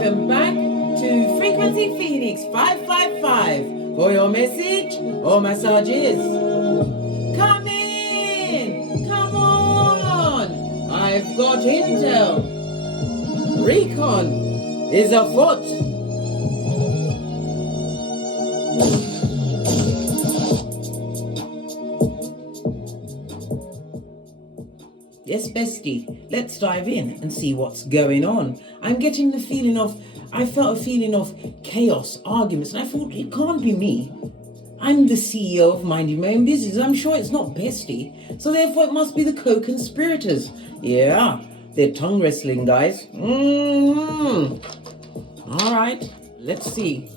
Welcome back to Frequency Phoenix 555 for your message or massages. Come in! Come on! I've got intel. Recon is afoot. Yes, bestie, let's dive in and see what's going on. I'm getting the feeling of, I felt a feeling of chaos, arguments, and I thought, it can't be me. I'm the CEO of Minding My Own Business. I'm sure it's not bestie. So therefore it must be the co-conspirators. Yeah, they're tongue wrestling, guys. All right, let's see.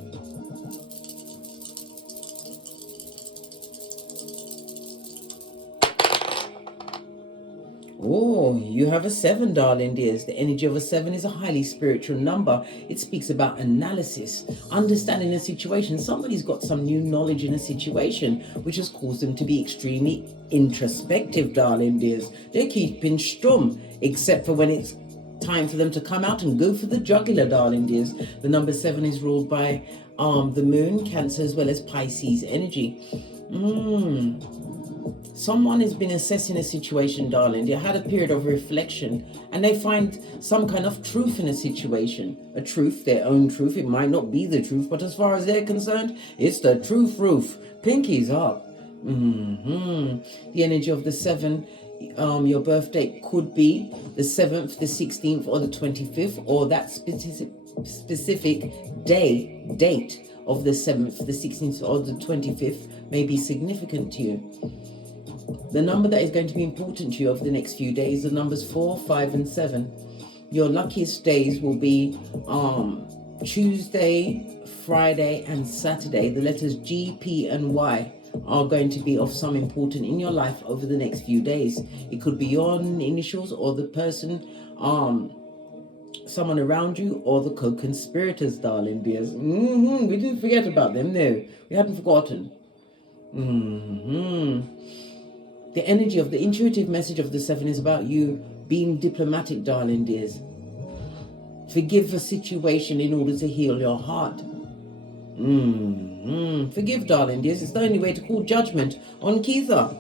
Oh, you have a 7, darling dears. The energy of a 7 is a highly spiritual number. It speaks about analysis, understanding a situation. Somebody's got some new knowledge in a situation, which has caused them to be extremely introspective, darling dears. They're keeping stum, except for when it's time for them to come out and go for the jugular, darling dears. The number 7 is ruled by the moon, Cancer, as well as Pisces energy. Someone has been assessing a situation, darling. They had a period of reflection and they find some kind of truth in a situation. A truth, their own truth. It might not be the truth, but as far as they're concerned, it's the truth roof. Pinkies up. The energy of the 7, your birth date could be the 7th, the 16th, or the 25th, or that specific date of the 7th, the 16th, or the 25th may be significant to you. The number that is going to be important to you over the next few days, the numbers 4, 5, and 7. Your luckiest days will be Tuesday, Friday, and Saturday. The letters G, P, and Y are going to be of some importance in your life over the next few days. It could be your initials or the person, someone around you, or the co-conspirators, darling dears. We didn't forget about them, no. We hadn't forgotten. The energy of the intuitive message of the 7 is about you being diplomatic, darling dears. Forgive a situation in order to heal your heart. Forgive, darling dears. It's the only way to call judgment on Keitha.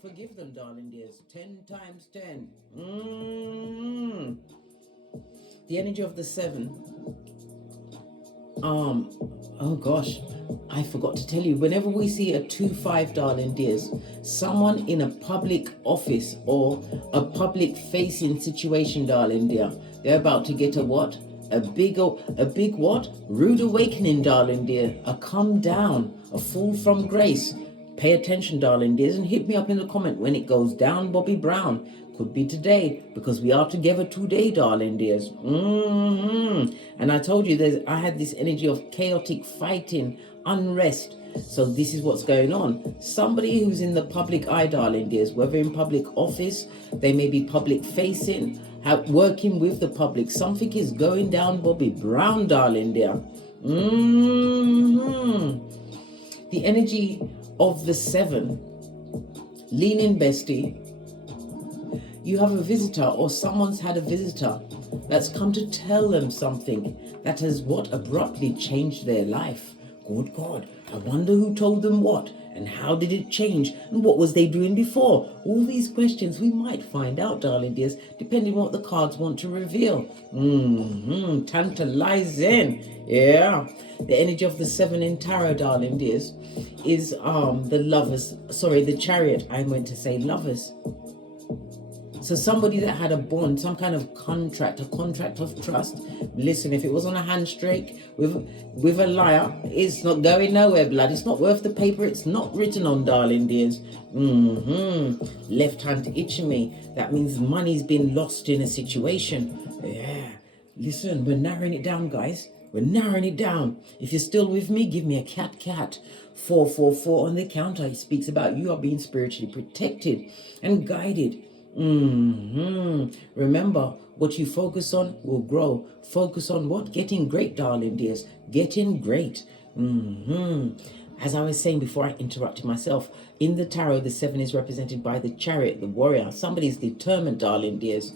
Forgive them, darling dears. 10 times 10. The energy of the 7. Oh gosh, I forgot to tell you, whenever we see a 2-5, darling dears, someone in a public office or a public facing situation, darling dear, they're about to get a what? A big what? Rude awakening, darling dear. A come down, a fall from grace. Pay attention, darling dears, and hit me up in the comment when it goes down, Bobby Brown. Could be today, because we are together today, darling dears. And I told you, I had this energy of chaotic fighting, unrest. So this is what's going on. Somebody who's in the public eye, darling dears, whether in public office, they may be public facing, working with the public. Something is going down, Bobby Brown, darling dear. The energy of the 7. Lean in, bestie. You have a visitor, or someone's had a visitor that's come to tell them something that has what abruptly changed their life. Good God, I wonder who told them what, and how did it change, and what was they doing before? All these questions we might find out, darling dears, depending on what the cards want to reveal. Tantalizing. Yeah. The energy of the 7 in tarot, darling dears, is the chariot. I meant to say lovers. So somebody that had a bond, some kind of contract, a contract of trust. Listen, if it was on a handshake with a liar, it's not going nowhere, blood. It's not worth the paper it's not written on, darling dears. Left hand itching me. That means money's been lost in a situation. Yeah. Listen, we're narrowing it down, guys. We're narrowing it down. If you're still with me, give me a cat. 444 on the counter. It speaks about you are being spiritually protected and guided. Remember, what you focus on will grow. Focus on what? Getting great, darling dears. Getting great. As I was saying before I interrupted myself, in the tarot, the 7 is represented by the chariot, the warrior. Somebody's determined, darling dears.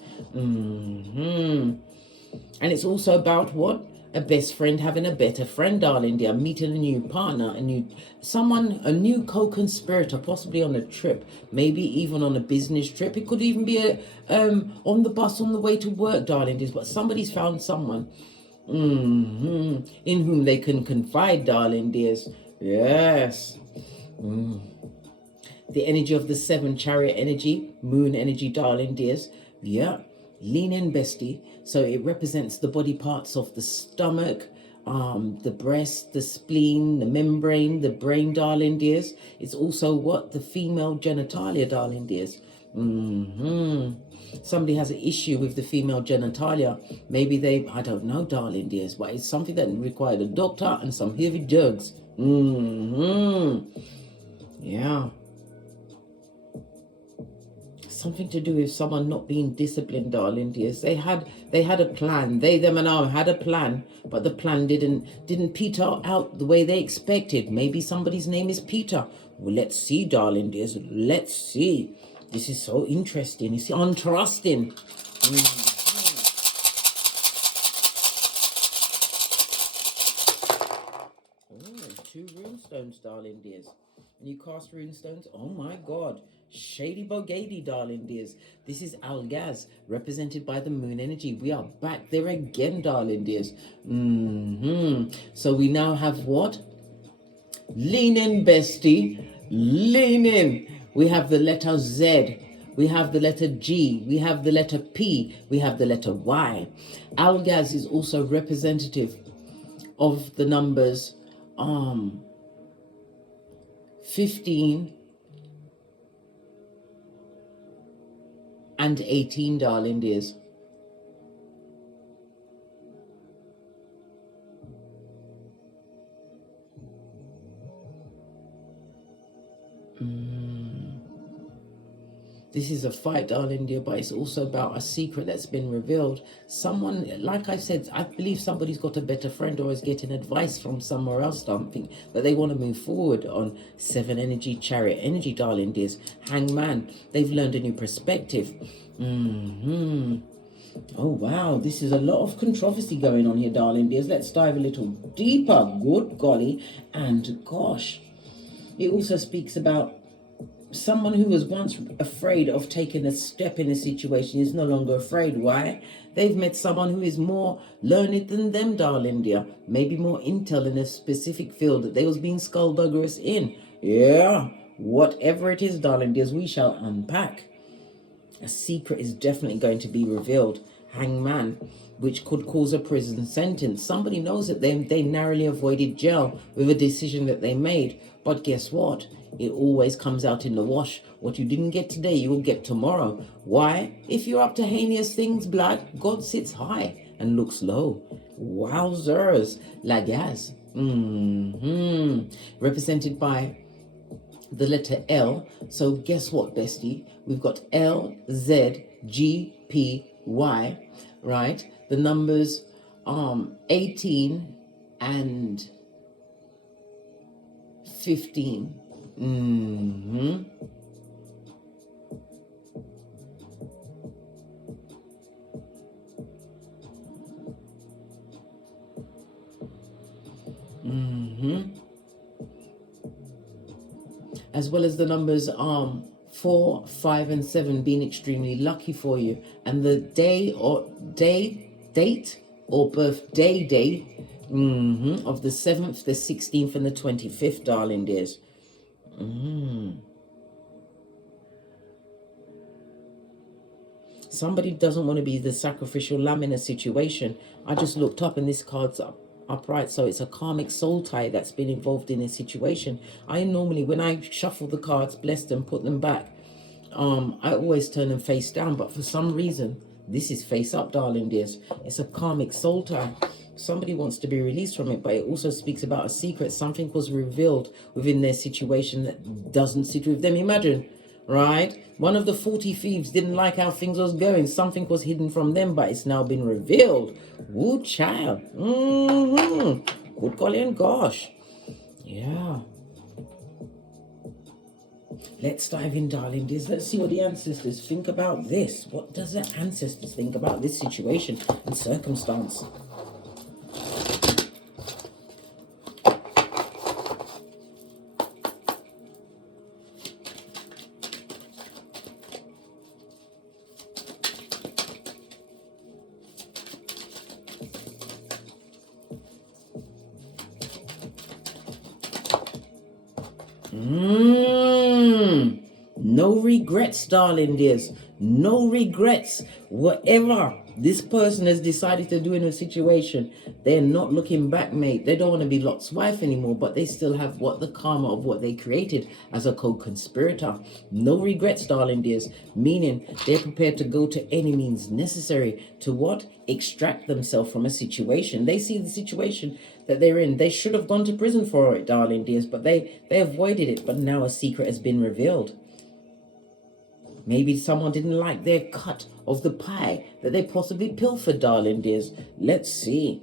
And it's also about what? A best friend having a better friend, darling dear. Meeting a new partner, a new co-conspirator, possibly on a trip, maybe even on a business trip. It could even be on the bus on the way to work, darling dears. But somebody's found someone in whom they can confide, darling dears. Yes. The energy of the 7 chariot energy, moon energy, darling dears. Yeah. Lean in, bestie. So it represents the body parts of the stomach, the breast, the spleen, the membrane, the brain, darling dears. It's also what? The female genitalia, darling dears. Somebody has an issue with the female genitalia. Maybe I don't know, darling dears, but it's something that required a doctor and some heavy drugs. Yeah. Something to do with someone not being disciplined, darling dears. They had a plan. They, them, and I had a plan, but the plan didn't peter out the way they expected. Maybe somebody's name is Peter. Well, let's see, darling dears. Let's see. This is so interesting. It's untrusting. 2 runestones, darling dears. And you cast runestones. Oh my God. Shady Bogady, darling dears. This is Algaz, represented by the moon energy. We are back there again, darling dears. So we now have what? Lean in, bestie. Lean in. We have the letter Z. We have the letter G. We have the letter P. We have the letter Y. Algaz is also representative of the numbers 15 and 18, darling dears. This is a fight, darling dear, but it's also about a secret that's been revealed. Someone, like I said, I believe somebody's got a better friend or is getting advice from somewhere else, something that they want to move forward on. 7 energy, chariot energy, darling dears. Hangman, they've learned a new perspective. Oh, wow, this is a lot of controversy going on here, darling dears. Let's dive a little deeper. Good golly. And gosh, it also speaks about someone who was once afraid of taking a step in a situation is no longer afraid. Why? They've met someone who is more learned than them, darling dear. Maybe more intel in a specific field that they was being skullduggerous in. Yeah, whatever it is, darling dears, we shall unpack. A secret is definitely going to be revealed. Hangman, which could cause a prison sentence. Somebody knows that they narrowly avoided jail with a decision that they made. But guess what? It always comes out in the wash. What you didn't get today, you will get tomorrow. Why? If you're up to heinous things, blood, God sits high and looks low. Wowzers. Lagaz. Represented by the letter L. So guess what, bestie? We've got L, Z, G, P, Y, right? The numbers 18 and 15. As well as the numbers 4, 5, and 7 being extremely lucky for you, and the date or birthday date of the 7th, the 16th, and the 25th, darling dears. Somebody doesn't want to be the sacrificial lamb in a situation. I just looked up and this card's upright, so it's a karmic soul tie that's been involved in a situation. I normally, when I shuffle the cards, bless them, put them back, I always turn them face down, but for some reason this is face up, darling dears. It's a karmic soul tie. Somebody wants to be released from it, but it also speaks about a secret. Something was revealed within their situation that doesn't sit with them. Imagine, right? One of the 40 thieves didn't like how things was going. Something was hidden from them, but it's now been revealed. Woo, child. Good golly and gosh. Yeah. Let's dive in, darling dears. Let's see what the ancestors think about this. What does the ancestors think about this situation and circumstance? No regrets, darling dears. No regrets. Whatever this person has decided to do in a situation, they're not looking back, mate. They don't want to be Lot's wife anymore, but they still have what the karma of what they created as a co-conspirator. No regrets, darling dears. Meaning they're prepared to go to any means necessary to what? Extract themselves from a situation. They see the situation that they're in. They should have gone to prison for it, darling dears, but they avoided it. But now a secret has been revealed. Maybe someone didn't like their cut of the pie that they possibly pilfered, darling dears. Let's see.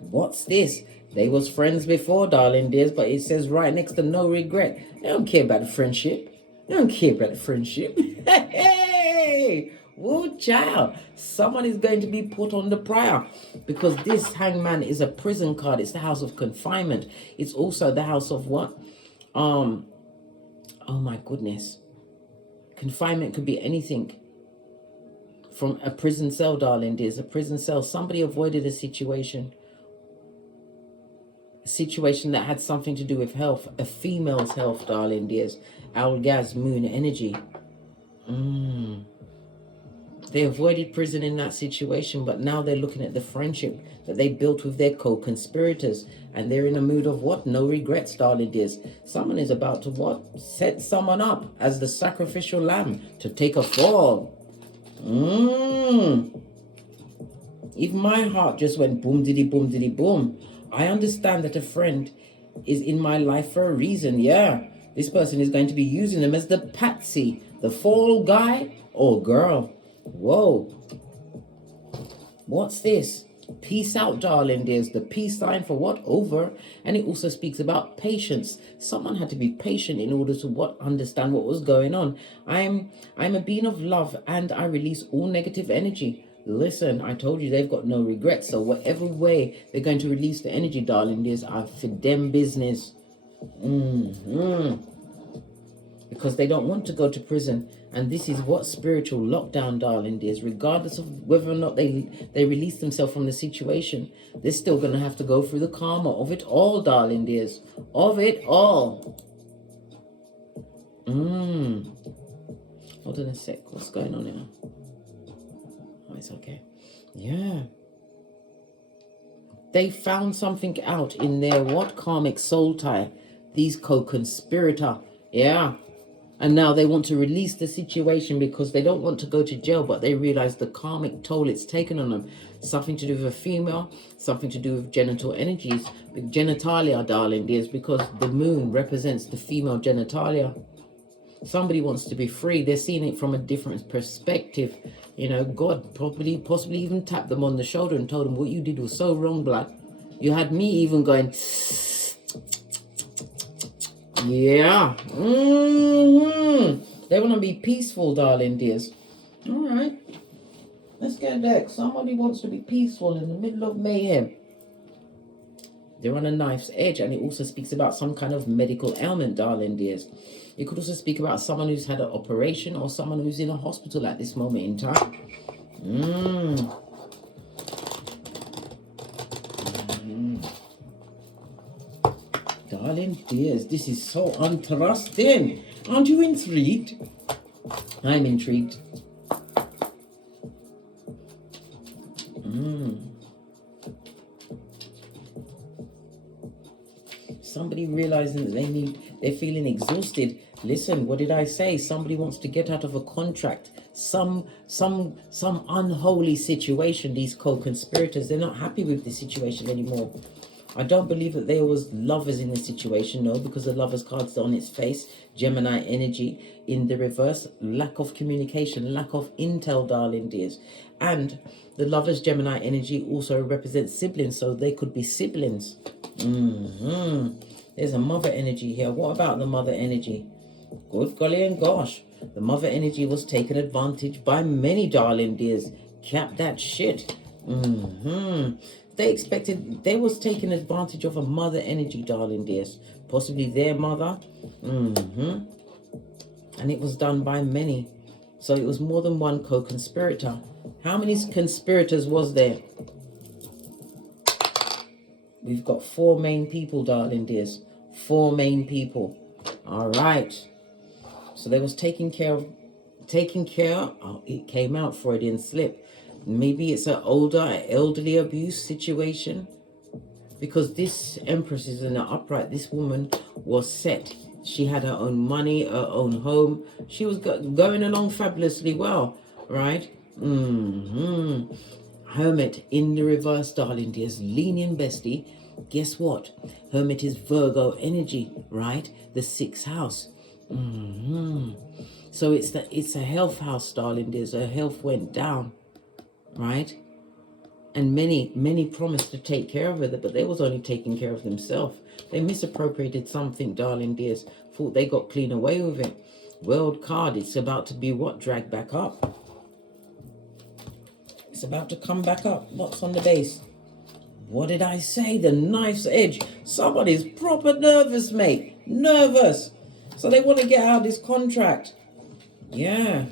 What's this? They was friends before, darling dears, but it says right next to no regret. They don't care about the friendship. They don't care about the friendship. Hey! Woo, child. Someone is going to be put on the prior because this hangman is a prison card. It's the house of confinement. It's also the house of what? Oh my goodness. Confinement could be anything from a prison cell, darling dears. A prison cell. Somebody avoided a situation that had something to do with health. A female's health, darling dears. Algaz, moon energy. They avoided prison in that situation, but now they're looking at the friendship that they built with their co-conspirators. And they're in a mood of what? No regrets, darling dears. Someone is about to what? Set someone up as the sacrificial lamb to take a fall. Even my heart just went boom, diddy, boom, diddy, boom. I understand that a friend is in my life for a reason. Yeah, this person is going to be using them as the patsy, the fall guy or girl. Whoa. What's this? Peace out, darling dears. The peace sign for what? Over. And it also speaks about patience. Someone had to be patient in order to what? Understand what was going on. I'm a being of love and I release all negative energy. Listen, I told you they've got no regrets. So whatever way they're going to release the energy, darling dears, are for them business. Because they don't want to go to prison. And this is what? Spiritual lockdown, darling dears. Regardless of whether or not they release themselves from the situation, they're still going to have to go through the karma of it all, darling dears. Of it all. Hold on a sec. What's going on here? Oh, it's okay. Yeah. They found something out in their what? Karmic soul tie. These co-conspirator. Yeah. And now they want to release the situation because they don't want to go to jail, but they realize the karmic toll it's taken on them. Something to do with a female, something to do with genital energies, genitalia, darling dears, because the moon represents the female genitalia. Somebody wants to be free. They're seeing it from a different perspective. You know, God possibly even tapped them on the shoulder and told them what you did was so wrong, blood. You had me even going... Yeah. They want to be peaceful, darling dears. All right. Let's get a deck. Somebody wants to be peaceful in the middle of mayhem. They're on a knife's edge, and it also speaks about some kind of medical ailment, darling dears. It could also speak about someone who's had an operation or someone who's in a hospital at this moment in time. Darling dears, this is so untrusting. Aren't you intrigued? I'm intrigued. Somebody realizing that they're feeling exhausted. Listen, what did I say? Somebody wants to get out of a contract. Some unholy situation. These co-conspirators, they're not happy with the situation anymore. I don't believe that there was lovers in the situation, no, because the lovers card's on its face. Gemini energy in the reverse. Lack of communication, lack of intel, darling dears. And the lovers Gemini energy also represents siblings, so they could be siblings. There's a mother energy here. What about the mother energy? Good golly and gosh. The mother energy was taken advantage by many, darling dears. Cap that shit. They was taking advantage of a mother energy, darling dears. Possibly their mother. And it was done by many. So it was more than one co-conspirator. How many conspirators was there? We've got 4 main people, darling dears. 4 main people. All right. So they was taking care of, oh, it came out, Freudian slip. Maybe it's an elderly abuse situation. Because this empress is in an upright. This woman was set. She had her own money, her own home. She was going along fabulously well, right? Hermit in the reverse, darling dears. Leaning bestie. Guess what? Hermit is Virgo energy, right? The 6th house. So it's a health house, darling dears. Her health went down, right? And many promised to take care of her, but they was only taking care of themselves. They misappropriated something, darling dears. Thought they got clean away with it. World card, it's about to be what? Dragged back up. It's about to come back up. What's on the base? What did I say? The knife's edge. Somebody's proper nervous, mate. Nervous. So they want to get out of this contract. Yeah.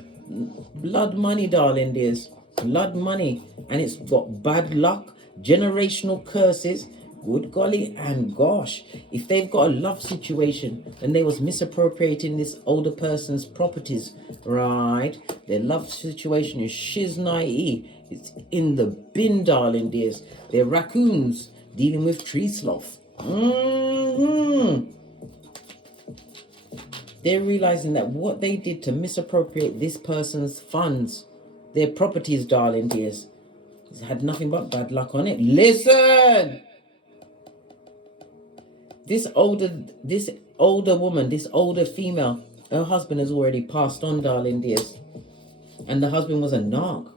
Blood money, darling dears. Blood money. And it's got bad luck, generational curses. Good golly and gosh. If they've got a love situation and they was misappropriating this older person's properties, right? Their love situation is shiznai. It's in the bin, darling dears. They're raccoons dealing with tree sloth. They're realizing that what they did to misappropriate this person's funds, their properties, darling dears, had nothing but bad luck on it. Listen! This older woman, this older female, her husband has already passed on, darling dears. And the husband was a narc.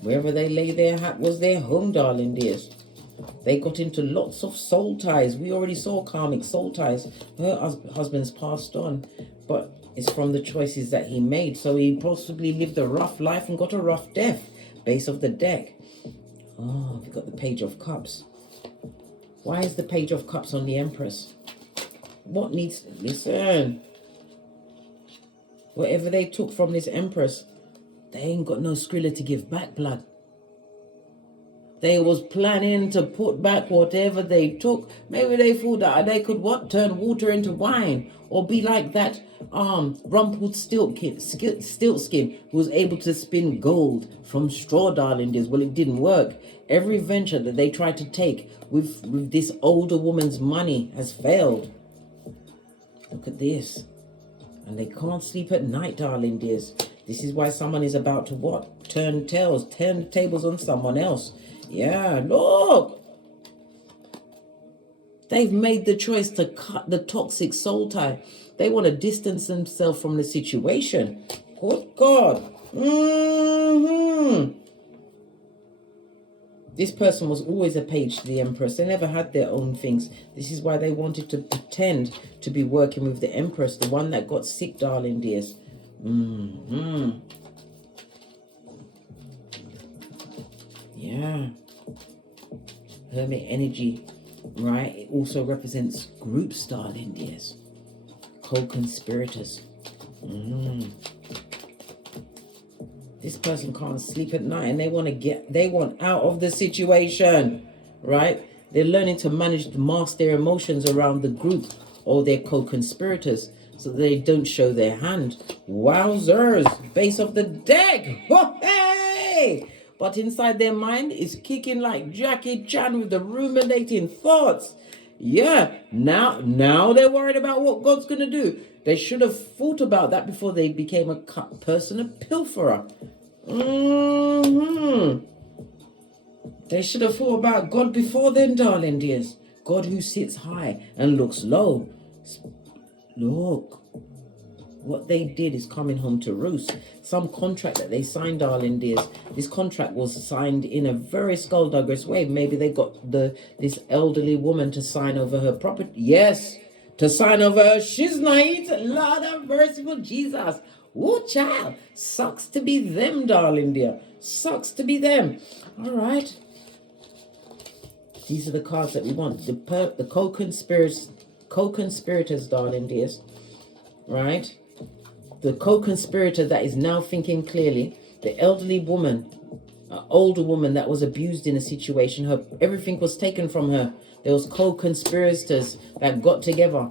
Wherever they lay their hat was their home, darling dears. They got into lots of soul ties. We already saw karmic soul ties. Her husband's passed on, but it's from the choices that he made. So he possibly lived a rough life and got a rough death. Base of the deck. Oh, we've got the Page of Cups. Why is the Page of Cups on the Empress? What needs to listen? Whatever they took from this Empress, they ain't got no Skrilla to give back, blood. They was planning to put back whatever they took. Maybe they thought that they could what? Turn water into wine. Or be like that Rumpelstiltskin who was able to spin gold from straw, darling dears. Well, it didn't work. Every venture that they tried to take with this older woman's money has failed. Look at this. And they can't sleep at night, darling dears. This is why someone is about to what? Turn the tables on someone else. Yeah, look. They've made the choice to cut the toxic soul tie. They want to distance themselves from the situation. Good God. This person was always a page to the Empress. They never had their own things. This is why they wanted to pretend to be working with the Empress, the one that got sick, darling dears. Yeah. Hermit energy, right? It also represents groups, darling dears. Co-conspirators. This person can't sleep at night and they want out of the situation, right? They're learning to mask their emotions around the group or their co-conspirators so they don't show their hand. Wowzers, base of the deck. Whoa, hey! But inside their mind is kicking like Jackie Chan with the ruminating thoughts. Yeah, now they're worried about what God's going to do. They should have thought about that before they became a pilferer. They should have thought about God before then, darling dears. God who sits high and looks low. Look. what they did is coming home to roost. Some contract that they signed, darling dears, this contract was signed in a very skullduggerous way. Maybe they got this elderly woman to sign over her property. Yes, to sign over her shiznite. Lord of merciful Jesus. Oh, child. Sucks to be them, darling dear. Sucks to be them. All right. These are the cards that we want. The co-conspirators, darling dears. Right? The co-conspirator that is now thinking clearly. The elderly woman, an older woman that was abused in a situation. Everything was taken from her. There was co-conspirators that got together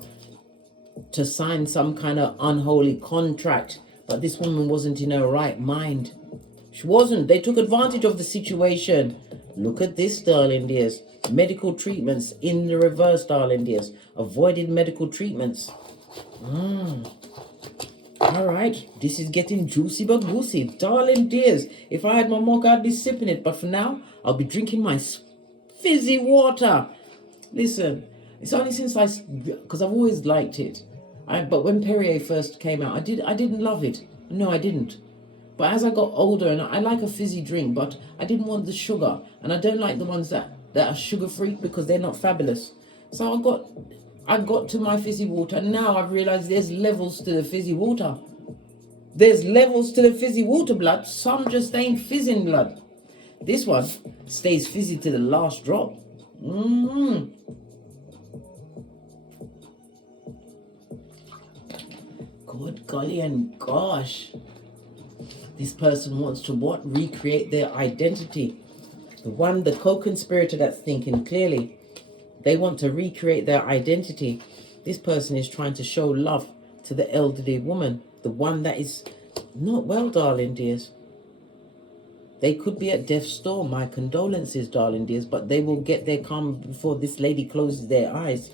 to sign some kind of unholy contract. But this woman wasn't in her right mind. She wasn't. They took advantage of the situation. Look at this, darling dears. Medical treatments in the reverse, darling dears. Avoided medical treatments. All right. This is getting juicy but goosey. Darling dears, if I had my mug, I'd be sipping it. But for now, I'll be drinking my fizzy water. Listen, it's only since because I've always liked it. But when Perrier first came out, I didn't love it. No, I didn't. But as I got older, and I like a fizzy drink, but I didn't want the sugar. And I don't like the ones that are sugar-free because they're not fabulous. So I got to my fizzy water. And now I've realized there's levels to the fizzy water. There's levels to the fizzy water, blood. Some just ain't fizzing, blood. This one stays fizzy to the last drop. Good golly and gosh. This person wants to what? Recreate their identity. The co-conspirator that's thinking clearly. They want to recreate their identity. This person is trying to show love to the elderly woman. The one that is not well, darling dears. They could be at death's door. My condolences, darling dears. But they will get their calm before this lady closes their eyes.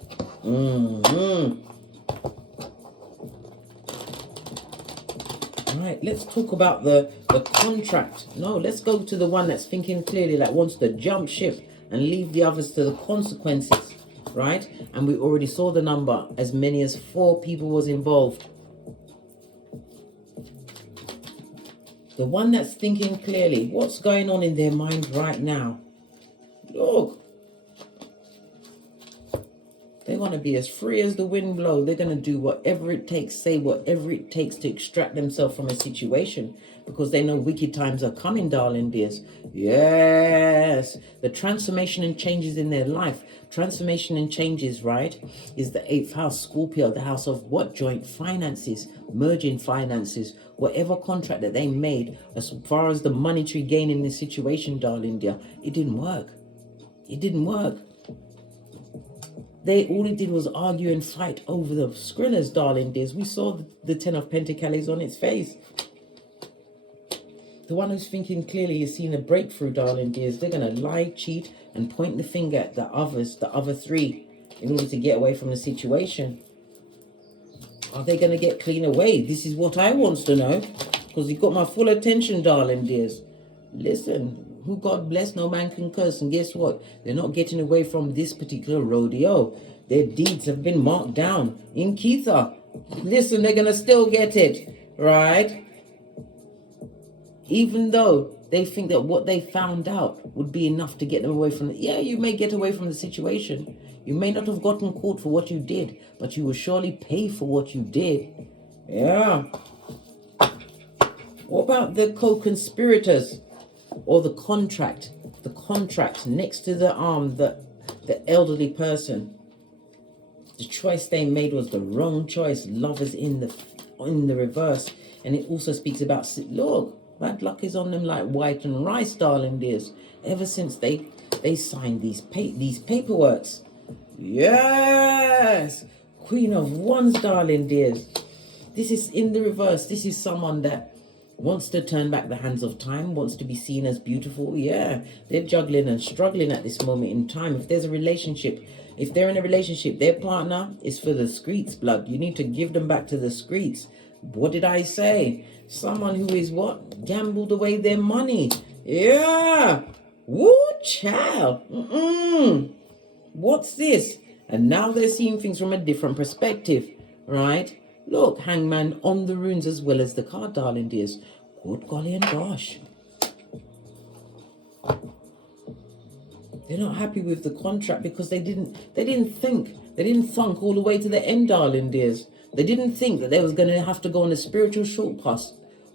Right, let's talk about the contract. No, let's go to the one that's thinking clearly, that wants to jump ship and leave the others to the consequences, right? And we already saw the number. As many as 4 people was involved. The one that's thinking clearly, what's going on in their mind right now? Look. They want to be as free as the wind blows. They're going to do whatever it takes, say whatever it takes to extract themselves from a situation because they know wicked times are coming, darling dears. Yes. The transformation and changes in their life. Transformation and changes, right, is the 8th house, Scorpio, the house of what? Joint finances, merging finances, whatever contract that they made as far as the monetary gain in this situation, darling dear, it didn't work. It didn't work. All it did was argue and fight over the Skrillers, darling dears. We saw the 10 of Pentacles on its face. The one who's thinking clearly is seeing a breakthrough, darling dears. They're going to lie, cheat, and point the finger at the others, the other 3, in order to get away from the situation. Are they going to get clean away? This is what I want to know, because you've got my full attention, darling dears. Listen. Who God bless, no man can curse. And guess what? They're not getting away from this particular rodeo. Their deeds have been marked down in Keitha. Listen, they're going to still get it, right? Even though they think that what they found out would be enough to get them away from it. Yeah, you may get away from the situation. You may not have gotten caught for what you did, but you will surely pay for what you did. Yeah. What about the co-conspirators? Or the contract next to the arm, the elderly person. The choice they made was the wrong choice. Lovers in the reverse. And it also speaks about, look, bad luck is on them like white and rice, darling dears. Ever since they signed these paperworks. Yes! Queen of Wands, darling dears. This is in the reverse. This is someone that wants to turn back the hands of time, wants to be seen as beautiful. Yeah, they're juggling and struggling at this moment in time. If there's a relationship, if they're in a relationship, their partner is for the streets, blood. You need to give them back to the streets. What did I say? Someone who is what? Gambled away their money. Yeah. Woo, child. What's this? And now they're seeing things from a different perspective, right? Look, Hangman on the runes as well as the card, darling dears. Good golly and gosh. They're not happy with the contract because they didn't thunk all the way to the end, darling dears. They didn't think that they was going to have to go on a spiritual short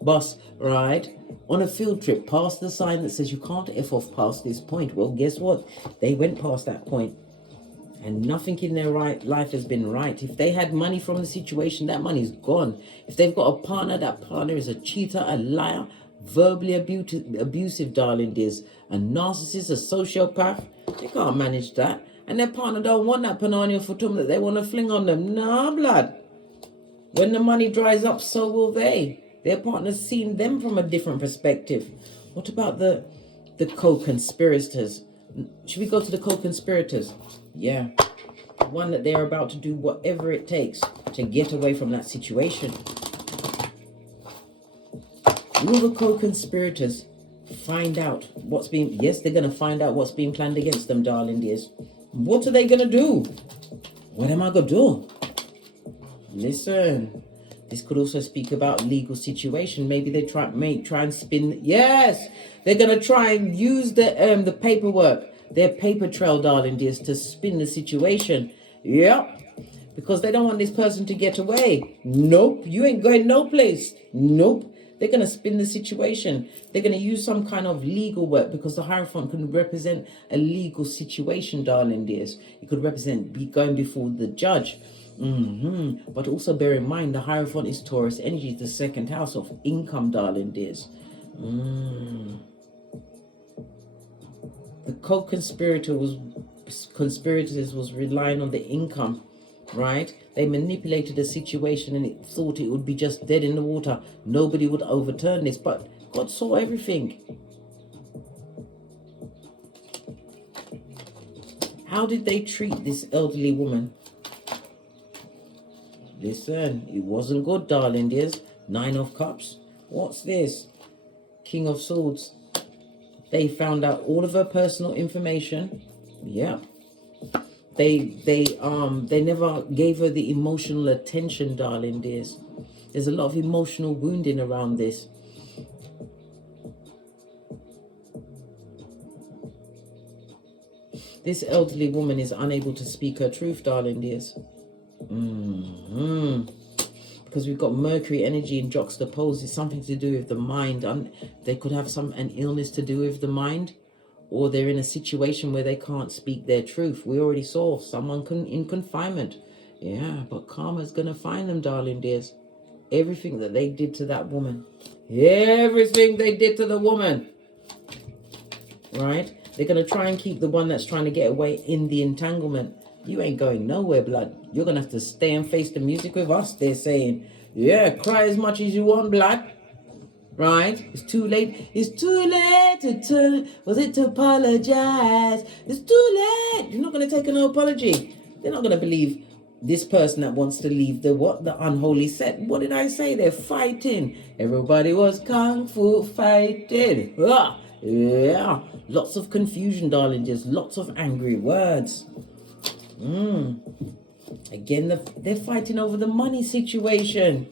bus, right? On a field trip past the sign that says you can't F off past this point. Well, guess what? They went past that point. And nothing in their life has been right. If they had money from the situation, that money's gone. If they've got a partner, that partner is a cheater, a liar, verbally abusive, darling dears, a narcissist, a sociopath. They can't manage that. And their partner don't want that panania futum that they want to fling on them. Nah, blood. When the money dries up, so will they. Their partner's seen them from a different perspective. What about the co-conspirators? Should we go to the co-conspirators? Yeah. One that they're about to do whatever it takes to get away from that situation. Will the co-conspirators find out what's being... Yes, they're going to find out what's being planned against them, darling dears. What are they going to do? What am I going to do? Listen. This could also speak about legal situation. Maybe they try and spin... Yes! They're going to try and use the paperwork, their paper trail, darling dears, to spin the situation. Yep. Because they don't want this person to get away. Nope. You ain't going no place. Nope. They're going to spin the situation. They're going to use some kind of legal work because the Hierophant can represent a legal situation, darling dears. It could represent going before the judge. But also bear in mind, the Hierophant is Taurus energy, the second house of income, darling dears. The co-conspirator conspirators was relying on the income, right? They manipulated the situation and it thought it would be just dead in the water. Nobody would overturn this, but God saw everything. How did they treat this elderly woman? Listen, it wasn't good, darling dears. 9 of Cups. What's this? King of Swords. They found out all of her personal information. Yeah. They never gave her the emotional attention, darling dears. There's a lot of emotional wounding around this. This elderly woman is unable to speak her truth, darling dears. Because we've got Mercury energy in juxtapose. It's something to do with the mind. They could have an illness to do with the mind, or they're in a situation where they can't speak their truth. We already saw someone in confinement. Yeah, but karma's going to find them, darling dears. Everything that they did to that woman. Everything they did to the woman. Right? They're going to try and keep the one that's trying to get away in the entanglement. You ain't going nowhere, blood. You're going to have to stay and face the music with us, they're saying. Yeah, cry as much as you want, blood. Right? It's too late. It's too late to apologize. It's too late. You're not going to take no apology. They're not going to believe this person that wants to leave the unholy set. What did I say? They're fighting. Everybody was kung fu fighting. Yeah. Lots of confusion, darling. Just lots of angry words. Again, they're fighting over the money situation,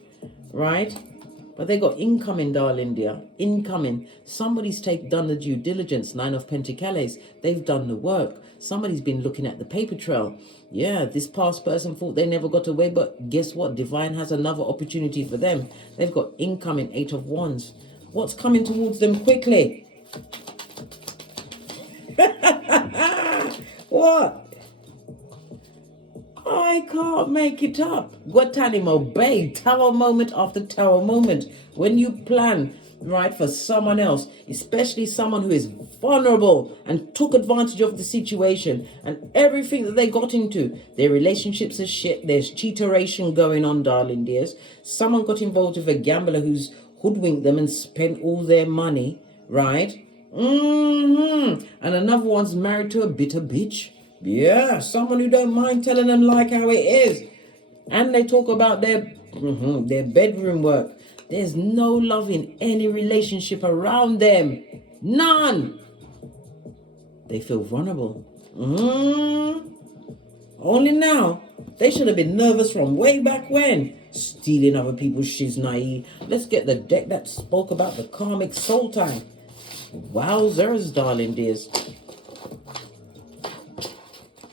right? But they got incoming, darling dear. Incoming. Somebody's done the due diligence. 9 of Pentacles. They've done the work. Somebody's been looking at the paper trail. Yeah, this past person thought they never got away, but guess what? Divine has another opportunity for them. They've got incoming. 8 of Wands. What's coming towards them quickly? What? I can't make it up. Guantanamo Bay, tower moment after tower moment. When you plan, right, for someone else, especially someone who is vulnerable and took advantage of the situation and everything that they got into, their relationships are shit. There's cheateration going on, darling dears. Someone got involved with a gambler who's hoodwinked them and spent all their money, right? And another one's married to a bitter bitch. Yeah, someone who don't mind telling them like how it is. And they talk about their bedroom work. There's no love in any relationship around them. None. They feel vulnerable. Only now. They should have been nervous from way back when. stealing other people's shiznai. Let's get the deck that spoke about the karmic soul tie. Wowzers, darling dears.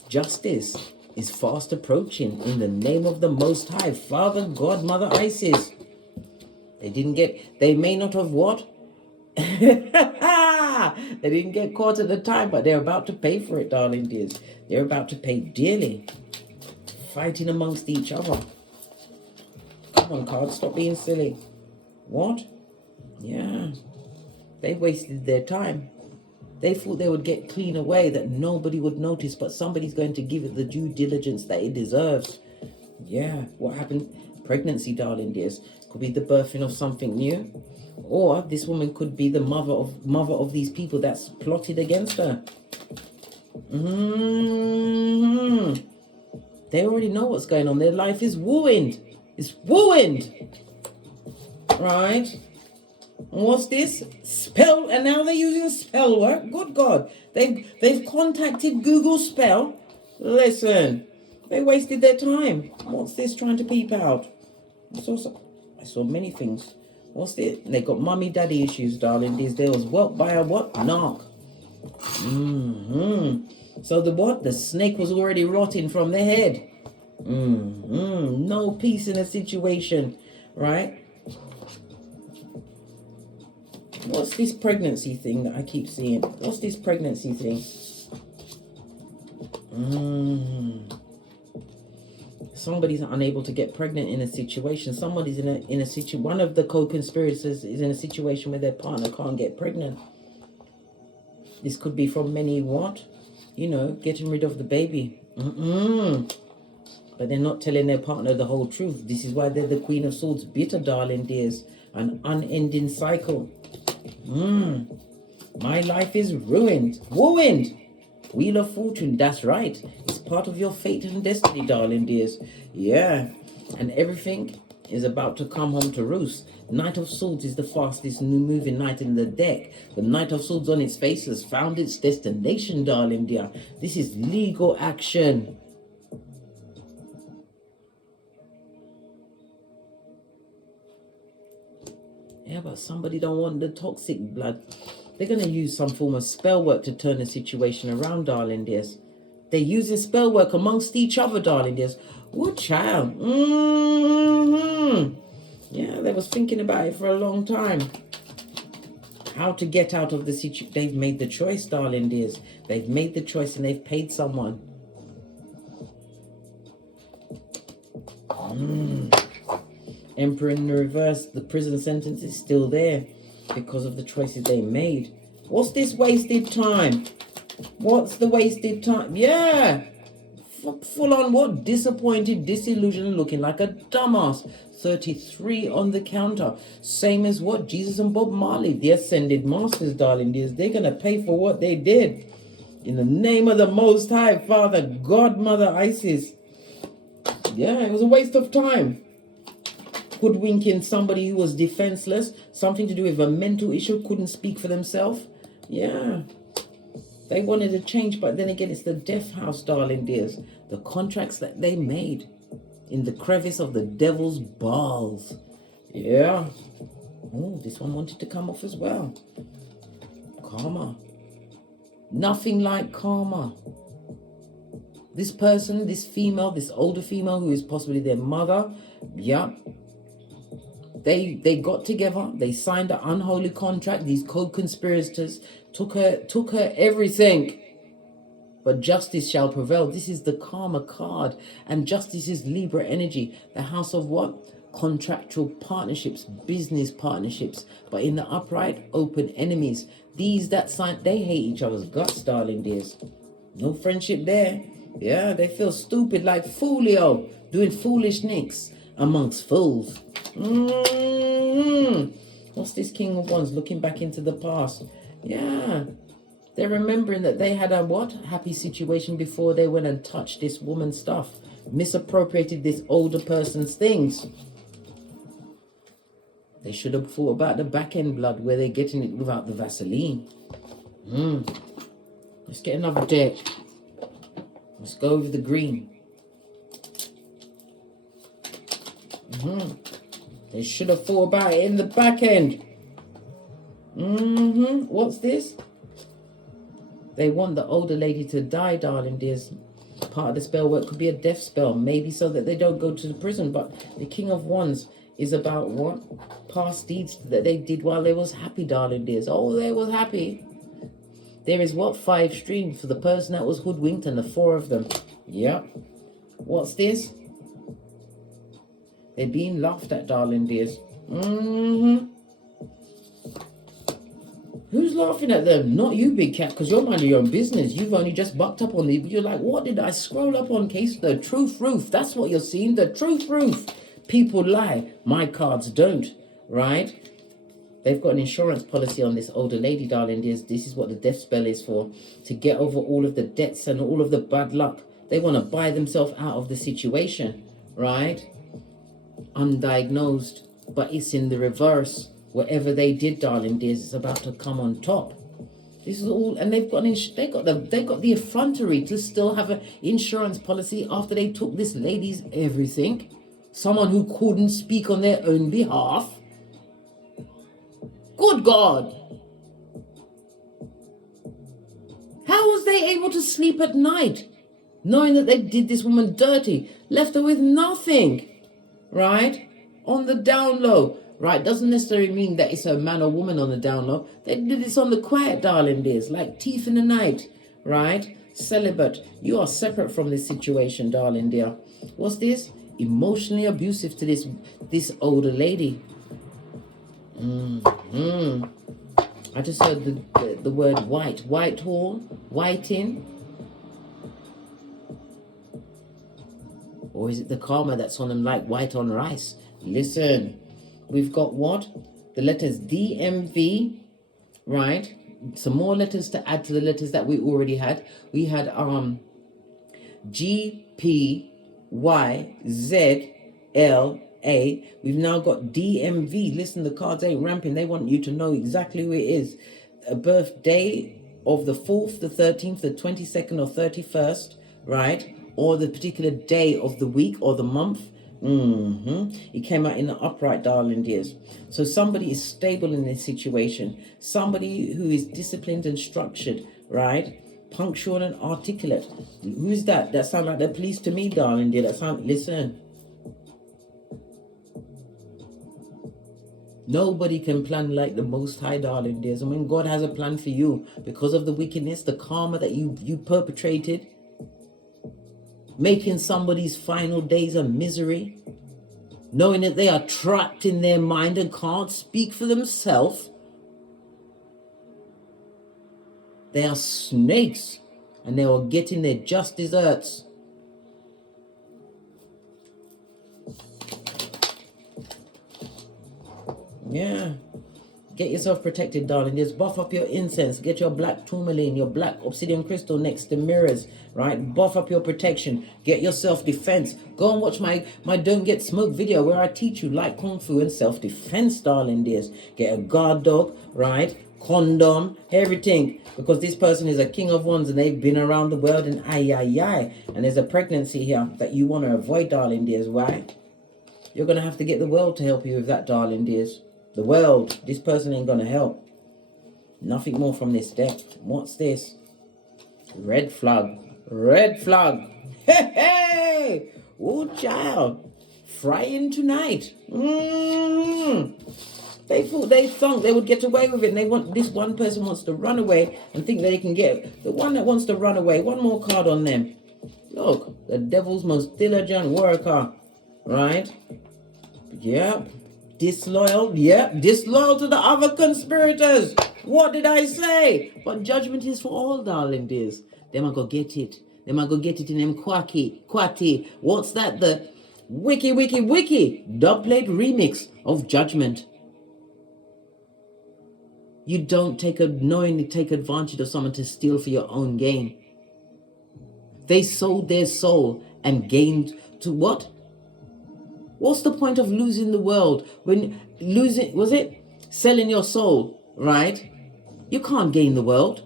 Justice is fast approaching in the name of the Most High, Father, God, Mother Isis. They may not have what? They didn't get caught at the time, but they're about to pay for it, darling dears. They're about to pay dearly. Fighting amongst each other. Come on, cards, stop being silly. What? Yeah. They wasted their time. They thought they would get clean away, that nobody would notice, but somebody's going to give it the due diligence that it deserves. Yeah, what happened? Pregnancy, darling dears. Could be the birthing of something new. Or this woman could be the mother of these people that's plotted against her. They already know what's going on. Their life is ruined. It's ruined. Right? And what's this? Spell, and now they're using Spellwork. Good God. They've contacted Google Spell. Listen, they wasted their time. What's this trying to peep out? I saw many things. What's this? They got mummy daddy issues, darling. These days, what by a what? Narc. So the what? The snake was already rotting from the head. No peace in the situation, right? What's this pregnancy thing that I keep seeing? What's this pregnancy thing? Somebody's unable to get pregnant in a situation. Somebody's in a situation. One of the co-conspirators is in a situation where their partner can't get pregnant. This could be from many what? You know, getting rid of the baby. But they're not telling their partner the whole truth. This is why they're the Queen of Swords. Bitter, darling dears. An unending cycle. My life is ruined. Ruined. Wheel of Fortune, that's right. It's part of your fate and destiny, darling dears. Yeah. And everything is about to come home to roost. Knight of Swords is the fastest new moving knight in the deck. The Knight of Swords on its face has found its destination, darling dear. This is legal action. Yeah, but somebody don't want the toxic blood. They're going to use some form of spell work to turn the situation around, darling dears. They're using spell work amongst each other, darling dears. What child? Yeah, they was thinking about it for a long time. How to get out of the situation. They've made the choice, darling dears. They've made the choice and they've paid someone. Emperor in the reverse, the prison sentence is still there because of the choices they made. What's this wasted time? What's the wasted time? Yeah. Full on what? Disappointed, disillusioned, looking like a dumbass. 33 on the counter. Same as what? Jesus and Bob Marley, the ascended masters, darling dears. They're going to pay for what they did. In the name of the Most High, Father, God, Mother Isis. Yeah, it was a waste of time. Hoodwinking somebody who was defenseless, something to do with a mental issue, couldn't speak for themselves. Yeah. They wanted to change, but then again, it's the death house, darling dears. The contracts that they made in the crevice of the devil's balls. Yeah. Oh, this one wanted to come off as well. Karma. Nothing like karma. This person, this female, this older female who is possibly their mother, yeah. They got together, they signed an unholy contract. These co-conspirators took her everything. But justice shall prevail. This is the karma card. And justice is Libra energy. The house of what? Contractual partnerships, business partnerships. But in the upright, open enemies. These that sign, they hate each other's guts, darling dears. No friendship there. Yeah, they feel stupid like Foolio, doing foolish nicks amongst fools. What's this King of Wands looking back into the past? Yeah. They're remembering that they had a what? Happy situation before they went and touched this woman's stuff. Misappropriated this older person's things. They should have thought about the back end blood where they're getting it without the Vaseline. Let's get another deck. Let's go with the green. They should have thought about it in the back end. What's this? They want the older lady to die, darling dears. Part of the spell work could be a death spell, maybe so that they don't go to the prison. But the King of Wands is about what? Past deeds that they did while they was happy, darling dears. Oh, they was happy. There is what? 5 streams for the person that was hoodwinked and the 4 of them. Yep. What's this? They're being laughed at, darling dears. Who's laughing at them? Not you, big cat, because you're minding your own business. You've only just bucked up on me, but you're like, what did I scroll up on? Case the truth roof. That's what you're seeing, the truth roof. People lie. My cards don't, right? They've got an insurance policy on this older lady, darling dears. This is what the death spell is for. To get over all of the debts and all of the bad luck. They want to buy themselves out of the situation, right? Undiagnosed, but it's in the reverse. Whatever they did, darling dears, is about to come on top. This is all, and they've got the effrontery to still have an insurance policy after they took this lady's everything. Someone who couldn't speak on their own behalf. Good God! How was they able to sleep at night, knowing that they did this woman dirty, left her with nothing, right? On the down low. Right, doesn't necessarily mean that it's a man or woman on the down low. They did this on the quiet, darling dears, like teeth in the night, right? Celibate. You are separate from this situation, darling dear. What's this? Emotionally abusive to this older lady. I just heard the word white. Whitehall, whiting. Or is it the karma that's on them like white on rice? Listen. We've got what? The letters DMV, right? Some more letters to add to the letters that we already had. We had GPYZLA. We've now got DMV. Listen, the cards ain't ramping. They want you to know exactly who it is. A birthday of the 4th, the 13th, the 22nd or 31st, right? Or the particular day of the week or the month. It came out in the upright, darling dears. So somebody is stable in this situation. Somebody who is disciplined and structured, right? Punctual and articulate. Who's that? That sound like the police to me, darling dear. Listen. Nobody can plan like the Most High, darling dears. And when God has a plan for you, because of the wickedness, the karma that you perpetrated, making somebody's final days a misery, knowing that they are trapped in their mind and can't speak for themselves. They are snakes, and they are getting their just desserts. Yeah. Get yourself protected, darling. Just buff up your incense. Get your black tourmaline, your black obsidian crystal next to mirrors, right? Buff up your protection. Get your self-defense. Go and watch my Don't Get Smoked video where I teach you light kung fu and self-defense, darling dears. Get a guard dog, right? Condom, everything. Because this person is a King of Wands and they've been around the world and and there's a pregnancy here that you want to avoid, darling dears. Why? You're going to have to get the world to help you with that, darling dears. The world. This person ain't gonna help. Nothing more from this deck. What's this? Red flag. Red flag. Hey, hey! Oh, child. Frying tonight. They thought they would get away with it. And this one person wants to run away and think that they can get the one that wants to run away. One more card on them. Look, the devil's most diligent worker. Right? Yep. Disloyal, disloyal to the other conspirators. What did I say? But judgment is for all, darling dears. Them I go get it. Them I go get it in them quatty. What's that? The wiki dubplate remix of judgment. You don't knowingly take advantage of someone to steal for your own gain. They sold their soul and gained to what? What's the point of losing the world when selling your soul, right? You can't gain the world.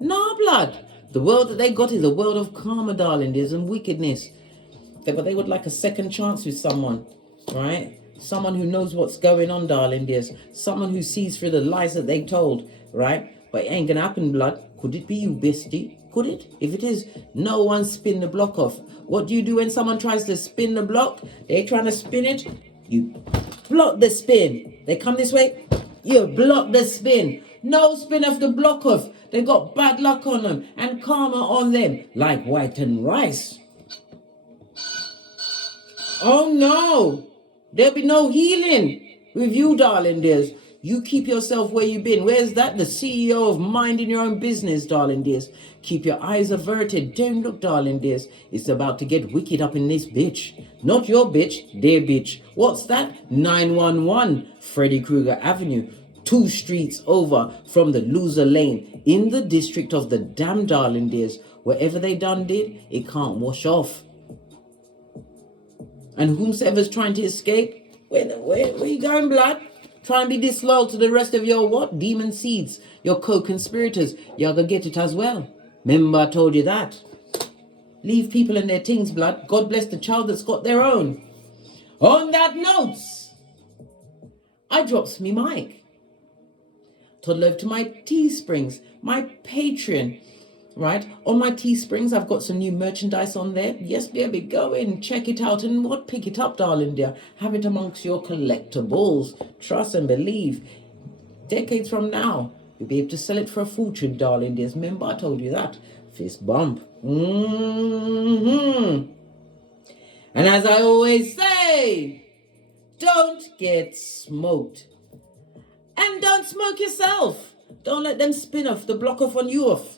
No, blood. The world that they got is a world of karma, darling, and wickedness. But they would like a second chance with someone. right? Someone who knows what's going on, darling dears. Someone who sees through the lies that they told, right? But it ain't gonna happen, blood. Could it be you, bestie? Could it? If it is, no one spin the block off. What do you do when someone tries to spin the block? They're trying to spin it. You block the spin. They come this way. You block the spin. No spin off the block off. They got bad luck on them and karma on them, like white and rice. Oh no, there'll be no healing with you, darling dears. You keep yourself where you've been. Where's that? The CEO of minding your own business, darling dears. Keep your eyes averted. Don't look, darling dears. It's about to get wicked up in this bitch. Not your bitch, their bitch. What's that? 911 Freddy Krueger Avenue. 2 streets over from the loser lane in the district of the damn, darling dears. Whatever they done did, it can't wash off. And whomsoever's trying to escape, where you going, blood? Try and be disloyal to the rest of your what? Demon seeds, your co-conspirators. Y'all gonna get it as well. Remember I told you that. Leave people in their things, blood. God bless the child that's got their own. On that note, I drops me mic. Toddle over to my Teesprings, my Patreon. Right, on my Teesprings, I've got some new merchandise on there. Yes, baby, go in, check it out, and what? Pick it up, darling dear. Have it amongst your collectibles. Trust and believe. Decades from now, you'll be able to sell it for a fortune, darling dears. Remember, I told you that. Fist bump. And as I always say, don't get smoked. And don't smoke yourself. Don't let them spin off the block off on you off.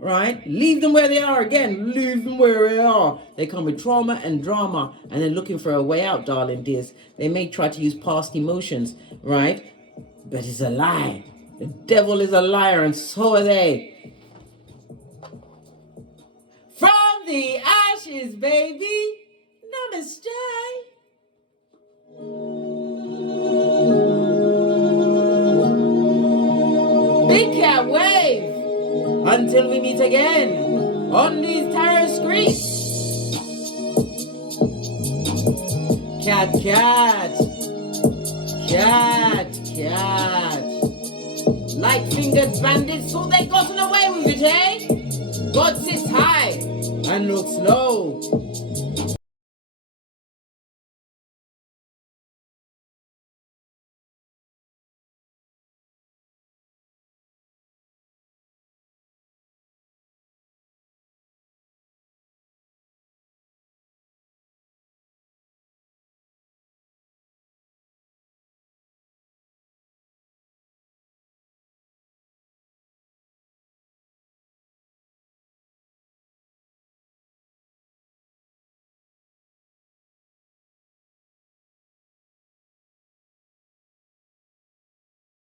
Right? Leave them where they are again. Leave them where they are. They come with trauma and drama and they're looking for a way out, darling dears. They may try to use past emotions, right? But it's a lie. The devil is a liar and so are they. From the ashes, baby. Namaste. Big cat wave. Until we meet again on these tarot screens. Cat, cat. Cat, cat. Light-fingered bandits, so they gotten away with it, eh? God sits high and looks low.